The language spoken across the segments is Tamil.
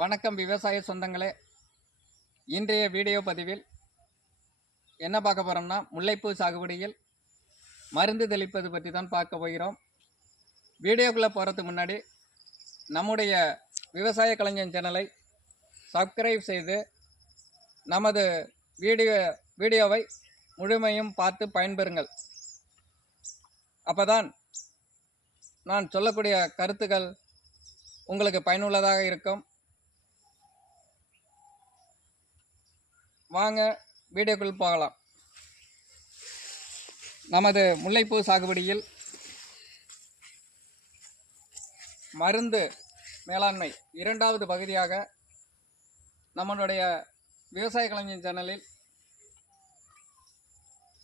வணக்கம் விவசாய சொந்தங்களே. இன்றைய வீடியோ பதிவில் என்ன பார்க்க போகிறோம்னா முல்லைப்பூ சாகுபடியில் மருந்து தெளிப்பது பற்றி தான் பார்க்க போகிறோம். வீடியோக்குள்ளே போகிறதுக்கு முன்னாடி நம்முடைய விவசாய கலைஞன் சேனலை சப்ஸ்கிரைப் செய்து நமது வீடியோ வீடியோவை முழுமையும் பார்த்து பயன்பெறுங்கள். அப்போதான் நான் சொல்லக்கூடிய கருத்துக்கள் உங்களுக்கு பயனுள்ளதாக இருக்கும். வாங்க வீடியோக்குள் போகலாம். நமது முல்லைப்பூ சாகுபடியில் மருந்து மேலாண்மை இரண்டாவது பகுதியாக நம்மளுடைய விவசாய கலைஞர் சேனலில்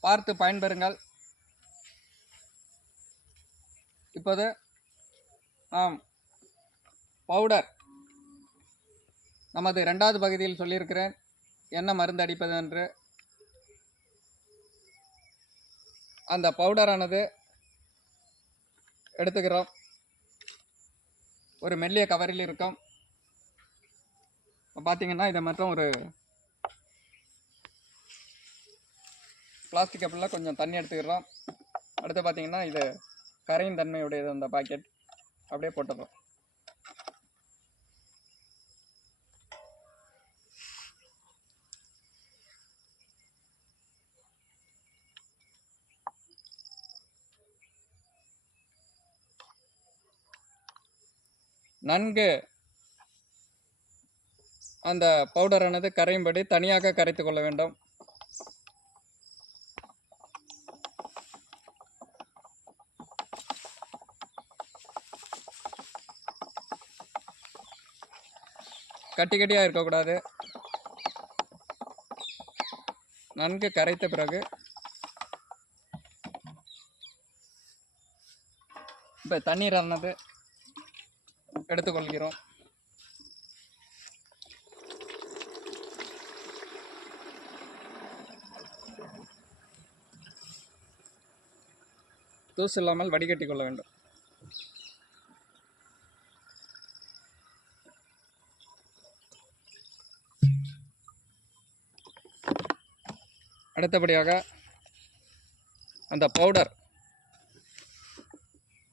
பார்த்து பயன்பெறுங்கள். இப்போது நாம் பவுடர் நமது ரெண்டாவது பகுதியில் சொல்லியிருக்கிறேன். என்ன மருந்து அடிப்பது என்று அந்த பவுடரானது எடுத்துக்கிறோம். ஒரு மெல்லிய கவரில் இருக்கும். பார்த்திங்கன்னா பார்த்தீங்கன்னா இதை மட்டும் ஒரு பிளாஸ்டிக் கப்பில் கொஞ்சம் தண்ணி எடுத்துக்கிறோம். அடுத்து பார்த்தீங்கன்னா இது கரையின் தன்மையுடையது அந்த பாக்கெட் அப்படியே போட்டுடுறோம் நன்கு அந்த பவுடரானது கரையும்படி தனியாக கரைத்து கொள்ள வேண்டும். கட்டி கட்டியாக இருக்கக்கூடாது. நன்கு கரைத்த பிறகு இப்போ தண்ணீர் ஆனது எடுத்துக்கொள்கிறோம். தூசு இல்லாமல் வடிகட்டி கொள்ள வேண்டும். அடுத்தபடியாக அந்த பவுடர்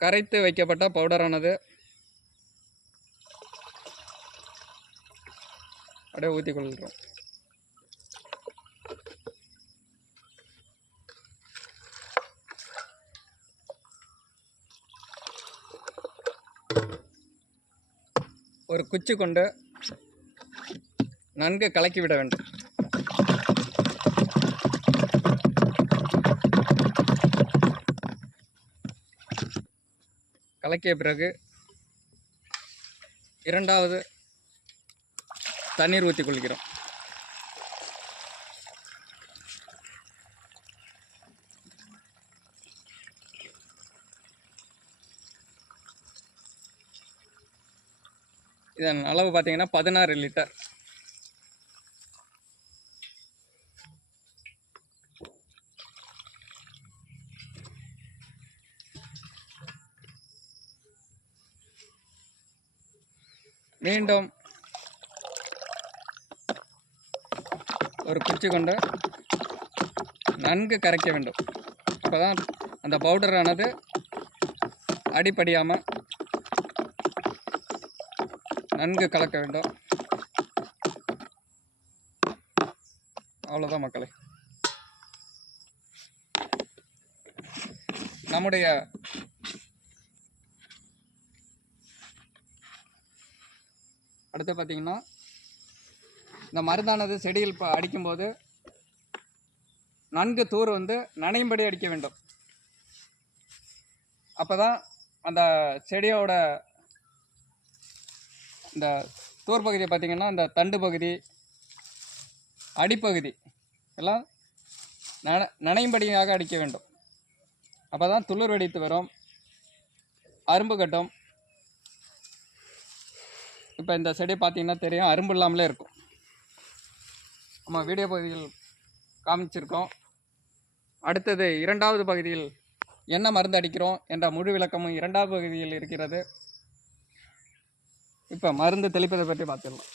கரைத்து வைக்கப்பட்ட பவுடரானது அப்படியே ஊற்றி கொள்கிறோம் ஒரு குச்சி கொண்டு நன்கு கலக்கிவிட வேண்டும். கலக்கிய பிறகு இரண்டாவது தண்ணீர் ஊற்றி கொள்கிறோம் இதன் அளவு பார்த்தீங்கன்னா பதினாறு லிட்டர். மீண்டும் ஒரு குச்சி கொண்டு நன்கு கரைக்க வேண்டும். அப்பதான் அந்த பவுடரானது அடிப்படியாமல் நன்கு கலக்க வேண்டும். அவ்வளோதான் மக்களே. நம்முடைய அடுத்து பார்த்தீங்கன்னா இந்த மருந்தானது செடியில் இப்போ அடிக்கும்போது நன்கு தூர் வந்து நனையும்படி அடிக்க வேண்டும். அப்போ தான் அந்த செடியோட இந்த தூர் பகுதியை பார்த்திங்கன்னா இந்த தண்டு பகுதி அடிப்பகுதி எல்லாம் நன நனையும்படியாக அடிக்க வேண்டும். அப்போ தான் துளிர் வெடித்து வரும் அரும்பு கட்டும். இப்போ இந்த செடி பார்த்திங்கன்னா தெரியும் அரும்பு இல்லாமலே இருக்கும். நம்ம வீடியோ பகுதியில் காமிச்சிருக்கோம். அடுத்தது இரண்டாவது பகுதியில் என்ன மருந்து அடிக்கிறோம் என்ற முழு விளக்கமும் இரண்டாவது பகுதியில் இருக்கிறது. இப்போ மருந்து தெளிப்பதை பற்றி பார்த்துடலாம்.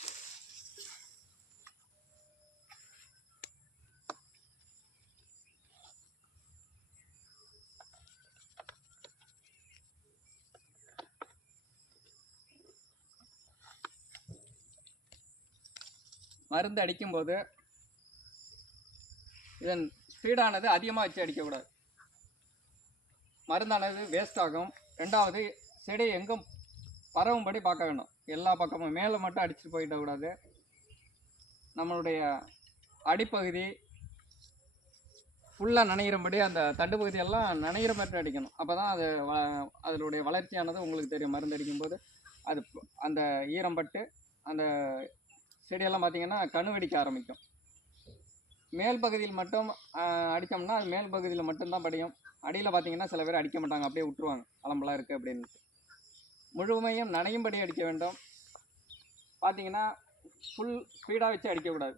மருந்து அடிக்கும்போது இதன் ஸ்பீடானது அதிகமாக வச்சு அடிக்கக்கூடாது மருந்தானது வேஸ்ட் ஆகும். ரெண்டாவது செடி எங்கும் பரவும்படி பார்க்க வேணும் எல்லா பக்கமும் மேலே மட்டும் அடிச்சுட்டு போயிடக்கூடாது நம்மளுடைய அடிப்பகுதி ஃபுல்லாக நனைகிறபடி அந்த தண்டு பகுதியெல்லாம் நனைகிற மாதிரி அடிக்கணும். அப்போ தான் அது வ அதனுடைய வளர்ச்சியானது உங்களுக்கு தெரியும். மருந்து அடிக்கும்போது அது அந்த ஈரம் பட்டு அந்த செடியெல்லாம் பார்த்திங்கன்னா கணு வெடிக்க ஆரம்பிக்கும். மேல் பகுதியில் மட்டும் அடித்தோம்னா அது மேல் பகுதியில் மட்டும்தான் படியும். அடியில் பார்த்தீங்கன்னா சில பேர் அடிக்க மாட்டாங்க அப்படியே விட்டுருவாங்க. அலம்பலாக இருக்குது அப்படின்னு முழுமையும் நனையும்படி அடிக்க வேண்டும். பார்த்தீங்கன்னா ஃபுல் ஸ்பீடாக வச்சு அடிக்கக்கூடாது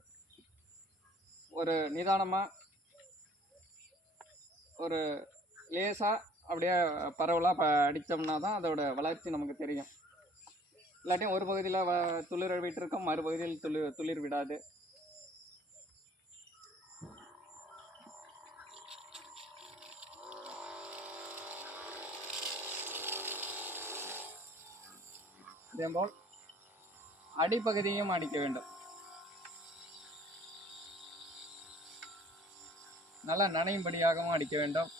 ஒரு நிதானமாக ஒரு லேசாக அப்படியே பரவலாக ப அடித்தோம்னா தான் அதோட வளர்ச்சி நமக்கு தெரியும். இல்லாட்டியும் ஒரு பகுதியில் வ துளிர் விட்டுருக்கோம் மறுபகுதியில் துளிர் துளிர் விடாது. இதேபோல் அடிப்பகுதியும் அடிக்க வேண்டும் நல்லா நனையும்படியாகவும் அடிக்க வேண்டும்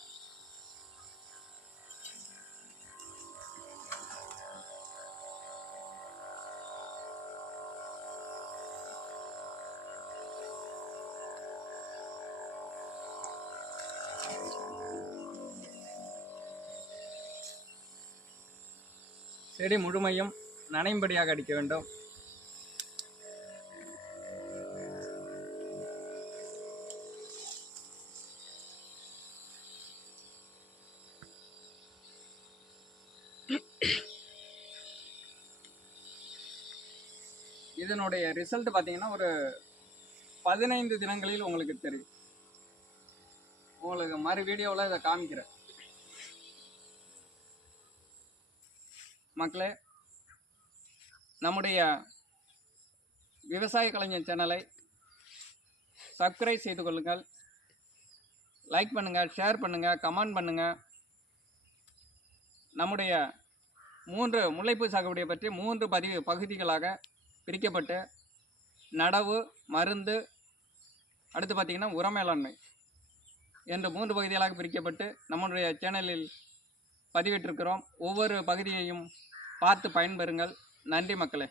செடி முழுமையும் நனையும்படியாக அடிக்க வேண்டும். இதனுடைய ரிசல்ட் பார்த்தீங்கன்னா ஒரு பதினைந்து தினங்களில் உங்களுக்கு தெரியும். உங்களுக்கு மறு வீடியோவில் இதை காமிக்கிறேன். மக்களே நம்முடைய விவசாய கலைஞர் சேனலை சப்ஸ்கிரைப் செய்து கொள்ளுங்கள். லைக் பண்ணுங்கள் ஷேர் பண்ணுங்கள் கமெண்ட் பண்ணுங்கள் நம்முடைய மூன்று முல்லைப்பூ சாகுபடியை பற்றி மூன்று பதிவு பகுதிகளாக பிரிக்கப்பட்டு நடவு மருந்து அடுத்து பார்த்திங்கன்னா உர மேலாண்மை என்று மூன்று பகுதிகளாக பிரிக்கப்பட்டு நம்முடைய சேனலில் பதிவிட்டிருக்கிறோம். ஒவ்வொரு பகுதியையும் பார்த்து பயன்பெறுங்கள். நன்றி மக்களே.